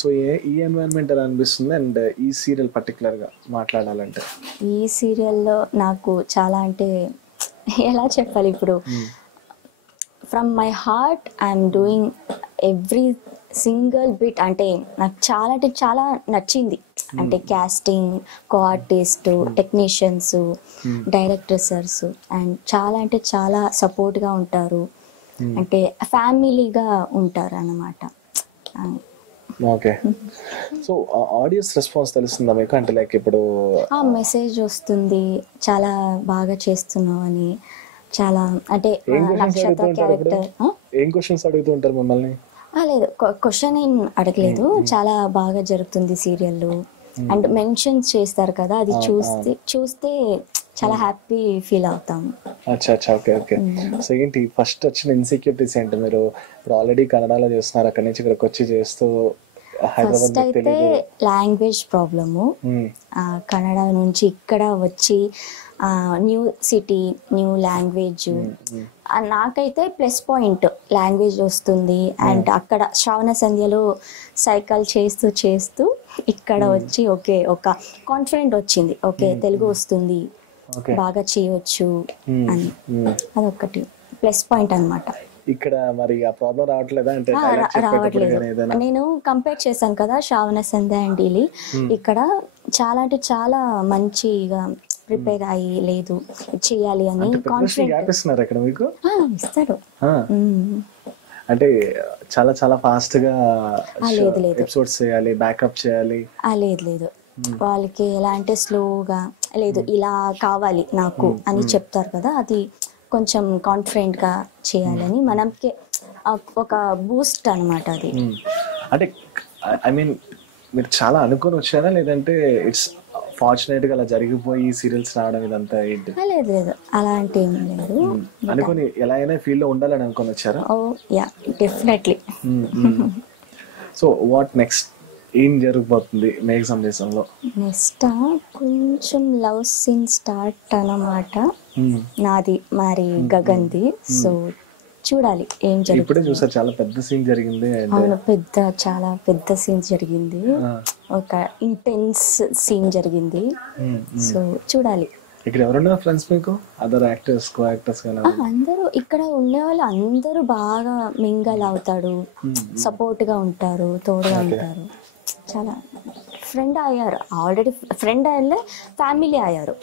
So ఈ environment ఎలా అనిపిస్తుంది అండ్ ఈ సీరియల్ పర్టికులర్గా మాట్లాడాలంటే? ఈ సీరియల్లో నాకు చాలా అంటే ఎలా చెప్పాలి ఇప్పుడు, from my heart I'm doing every single bit. అంటే నాకు చాలా అంటే చాలా నచ్చింది. అంటే casting, co artist, technicians, director sirs and చాలా అంటే చాలా సపోర్ట్గా ఉంటారు. అంటే ఫ్యామిలీగా ఉంటారు అన్నమాట. ఓకే. సో ఆడియన్స్ రెస్పాన్స్ తెలుస్తుందా మీకు? అంటే లైక్ ఇప్పుడు మెసేజ్ వస్తుంది, చాలా బాగా చేస్తున్నావు అని. చాలా అంటే నక్షత్ర క్యారెక్టర్. ఏం క్వశ్చన్స్ అడుగుతూ ఉంటారు మిమ్మల్ని? లేదు, క్వశ్చన్ ఏం అడగలేదు. చాలా బాగా జరుగుతుంది సీరియల్ అండ్ మెన్షన్ చేస్తారు కదా, అది చూస్తే చాలా హ్యాపీ ఫీల్ అవుతాం. అచ్చా అచ్చా, ఓకే ఓకే. సో ఏంటి ఫస్ట్ వచ్చిన ఇన్సెక్యూరిటీస్ ఏంటి? మీరు ఇప్పుడు ఆల్రెడీ కన్నడలో చేస్తున్నారు, అక్కడి నుంచి ఇక్కడికి వచ్చి చేస్తూ ఫస్ట్ అయితే లాంగ్వేజ్ ప్రాబ్లము. కన్నడ నుంచి ఇక్కడ వచ్చి న్యూ సిటీ, న్యూ లాంగ్వేజ్. నాకైతే ప్లస్ పాయింట్ లాంగ్వేజ్ వస్తుంది. అండ్ అక్కడ శ్రావణ సంధ్యలో సైకిల్ చేస్తూ చేస్తూ ఇక్కడ వచ్చి ఓకే ఒక కాన్ఫిడెంట్ వచ్చింది. ఓకే తెలుగు వస్తుంది, బాగా చేయవచ్చు అని. అదొకటి ప్లస్ పాయింట్ అన్నమాట. ఇక్కడ మరి ఆ ప్రాబ్లం రావట్లేదా? అంటే రావట్లేదు. నేను కంపేర్ చేశాను కదా శ్రావణ సంధ్య అండ్ డీలీ. ఇక్కడ చాలా అంటే చాలా మంచిగా ప్రిపేర్ అయ్యి లేదు చేయాలి అని కాన్ఫిడెంట్ ఇస్తారు. అంటే చాలా చాలా ఫాస్ట్ గా ఎపిసోడ్స్ చేయాలి, బ్యాకప్ చేయాలి. లేదు లేదు, వాళ్ళకి ఎలా అంటే స్లోగా లేదు ఇలా కావాలి నాకు అని చెప్తారు కదా, అది కొంచెం కాన్ఫిడెంట్ గా చేయాలని మనకి ఒక బూస్ట్ అన్నమాట అది. అంటే ఐ మీన్ మీరు చాలా అనుకొని వచ్చారా, లేదంటే ఇట్స్ ఫార్చునేట్ గా అలా జరిగిపోయి సీరియల్స్ రావడం ఇదంతా ఏంటి? లేదు లేదు, అలాంటి ఏం లేదు. అనుకొని ఎలా అయినా ఫీల్డ్ లో ఉండాలని అనుకొని వచ్చారా? Oh yeah, definitely. So what next? ఏం జరగబోతుంది మేఘ సందేశంలో? నెక్స్ట్ కొంచెం లవ్ సీన్ స్టార్ట్ అన్నమాట, నాది మరి గగన్ది. సో చూడాలి ఏం జరుగుతుంది. ఇప్పుడే చూసారు, చాలా పెద్ద సీన్ జరిగింది. అవును, చాలా పెద్ద సీన్ జరిగింది. ఒక ఇంటెన్స్ సీన్ జరిగింది. సో చూడాలి. ఇక్కడ ఎవరున్నారు ఫ్రెండ్స్ మీకు? Other actors, co actors? అందరూ ఇక్కడ ఉండే వాళ్ళు అందరూ బాగా మింగల్ అవుతాడు, సపోర్ట్ గా ఉంటారు, తోడుగా ఉంటారు. చాలా ఫ్రెండ్ అయ్యారు, ఆల్రెడీ ఫ్రెండ్ అయ్యే ఫ్యామిలీ అయ్యారు.